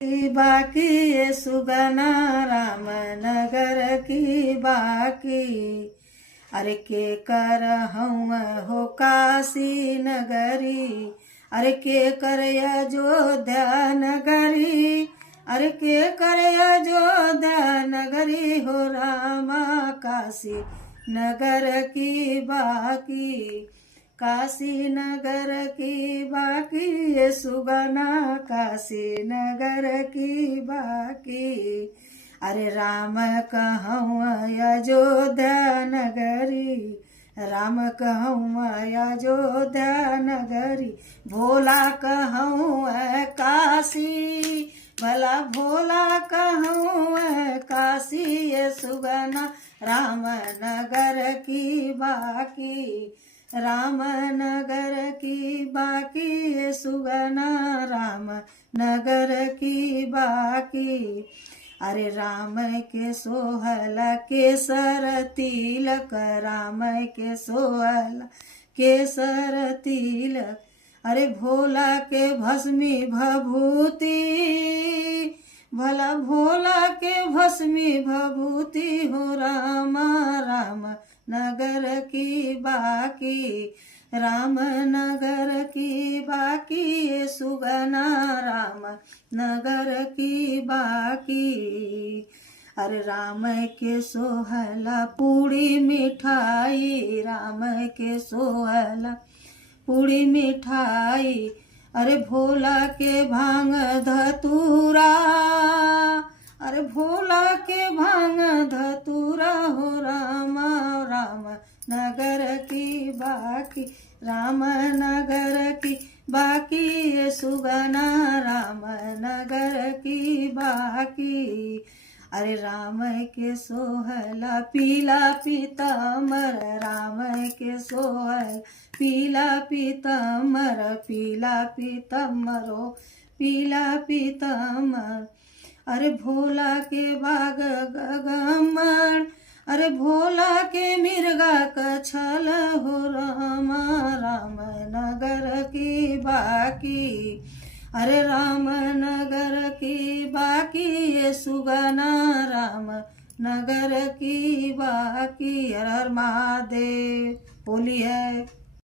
बाकी ये सुगना राम नगर की बाकी। अरे के कर हूँ हो काशी नगरी, अरे के कर अयोध्या नगरी, अरे के कर अयोध्या नगरी हो रामा काशी नगर की बाकी। काशी नगर की बाकी ये सुगना काशी नगर की बाकी। अरे राम कहूँ अयोध्या नगरी, राम कहूँ अयोध्या नगरी, भोला कहूँ काशी, भला भोला कहूँ काशी ये सुगना राम नगर की बाकी। राम नगर की बाकी ये सुगना राम नगर की बाकी। अरे राम के सोहला केसर तिलक, राम के सोहला केसर तिलक, अरे भोला के भस्मी भभूति, भला भोला के भस्मी भभूति हो रामा राम नगर की बाकी। राम नगर की बाकी ये सुगना राम नगर की बाकी। अरे राम के सोहला पूड़ी मिठाई, राम के सोहला पूड़ी मिठाई, अरे भोला के भांग धतूरा, अरे भोला के भांग धतूरा हो रामा राम नगर की बाकी। राम नगर की बाकी ये सुगना राम नगर की बाकी। अरे राम के सोहला पीला पीताम्बर, राम के सोहला पीला पीताम्बर, पीला पीताम्बरो पीला पीताम्बर, अरे भोला के बाग गगमण, अरे भोला के मिर्गा कछल हो रामा राम नगर की बाकी। अरे राम नगर की बाकी ये सुगना राम नगर की बाकी। हर हर महादेव। होली है।